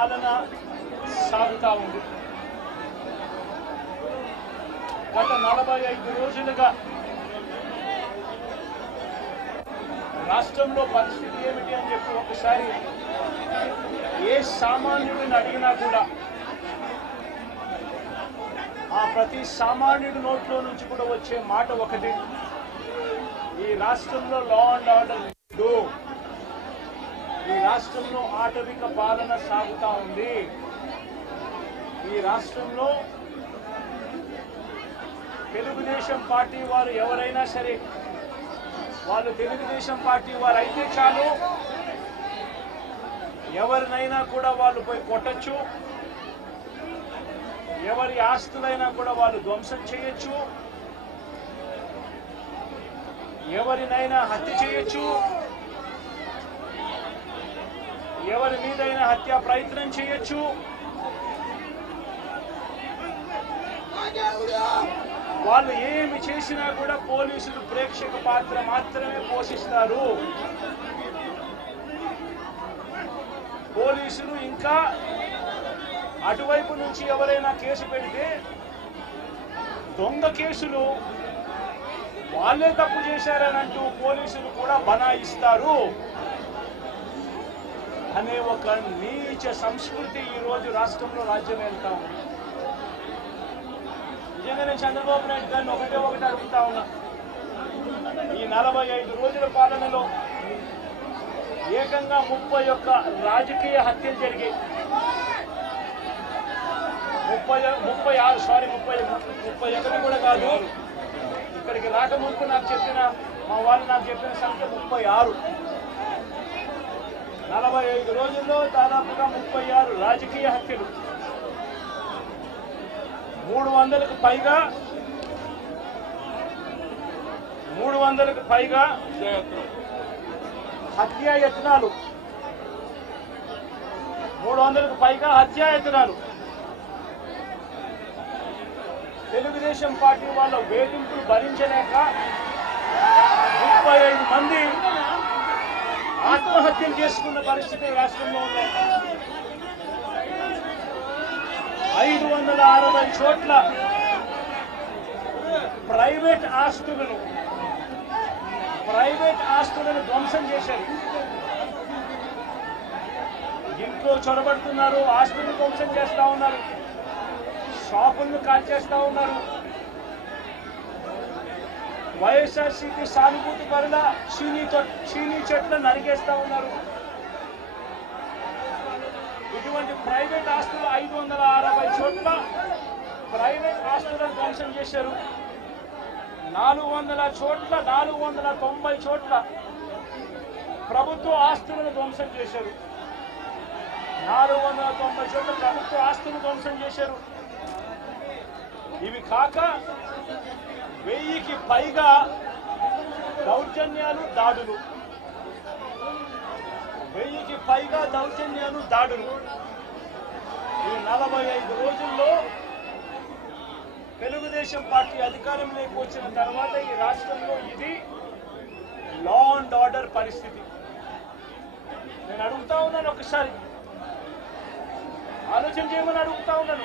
పాలన సాగుతా ఉంది. గత 45 రోజులుగా రాష్ట్రంలో పరిస్థితి ఏమిటి అని చెప్పి ఒకసారి ఏ సామాన్యుడిని అడిగినా కూడా ఆ ప్రతి సామాన్యుడి నోట్లో నుంచి కూడా వచ్చే మాట ఒకటి, ఈ రాష్ట్రంలో లా అండ్ ఆర్డర్ లేదు, ఈ రాష్ట్రంలో ఆటవిక పాలన సాగుతా ఉంది, ఈ రాష్ట్రంలో తెలుగుదేశం పార్టీ వారు ఎవరైనా సరే వాళ్ళు తెలుగుదేశం పార్టీ వారు అయితే చాలు, ఎవరినైనా కూడా వాళ్ళు పోయి కొట్టచ్చు, ఎవరి ఆస్తులైనా కూడా వాళ్ళు ధ్వంసం చేయొచ్చు, ఎవరినైనా హత్య చేయొచ్చు, ఎవరి మీదైనా హత్యా ప్రయత్నం చేయొచ్చు, వాళ్ళు ఏమి చేసినా కూడా పోలీసులు ప్రేక్షక పాత్ర మాత్రమే పోషిస్తారు. పోలీసులు ఇంకా అటువైపు నుంచి ఎవరైనా కేసు పెడితే దొంగ కేసులు వాళ్ళే తప్పు చేశారని అంటూ పోలీసులు కూడా బనాయిస్తారు అనే ఒక నీచ సంస్కృతి ఈరోజు రాష్ట్రంలో రాజ్యం వెళ్తా ఉంది. నిజంగానే చంద్రబాబు నాయుడు గారిని ఒకటి అడుగుతా ఉన్నా, ఈ 45 రోజుల పాలనలో ఏకంగా 31 రాజకీయ హత్యలు జరిగాయి. 31 కూడా కాదు, ఇక్కడికి రాకముందు మా వాళ్ళు నాకు చెప్పిన సంఖ్య 36. 45 రోజుల్లో దాదాపుగా 36 రాజకీయ హత్యలు, 300కు పైగా హత్యాయత్నాలు, 300కు పైగా హత్యాయత్నాలు. తెలుగుదేశం పార్టీ వాళ్ళ వేధింపులు భరించలేక 35 మంది ఆత్మహత్యలు చేసుకున్న పరిస్థితి రాష్ట్రంలో ఉంది. 560 చోట్ల ప్రైవేట్ ఆస్తులను ధ్వంసం చేశారు. ఇంట్లో చొరబడుతున్నారు, ఆస్తులను ధ్వంసం చేస్తా ఉన్నారు, షాపులను కాల్చేస్తా ఉన్నారు, వైఎస్ఆర్సీపీ సానుభూతి పరుల చీనీ చెట్లను నరికేస్తా ఉన్నారు. ఇటువంటి ప్రైవేట్ ఆస్తులు 560 చోట్ల ప్రైవేట్ ఆస్తులను ధ్వంసం చేశారు. 490 చోట్ల ప్రభుత్వ ఆస్తులను ధ్వంసం చేశారు. 490 చోట్ల ప్రభుత్వ ఆస్తులను ధ్వంసం చేశారు. ఇవి కాక 1000కి పైగా దౌర్జన్యాలు, దాడులు. 1000కి పైగా దౌర్జన్యాలు, దాడులు. ఈ 45 రోజుల్లో తెలుగుదేశం పార్టీ అధికారంలోకి వచ్చిన తర్వాత ఈ రాష్ట్రంలో ఇది లా అండ్ ఆర్డర్ పరిస్థితి. నేను అడుగుతా ఉన్నాను, ఒకసారి ఆలోచన చేయమని అడుగుతా ఉన్నాను.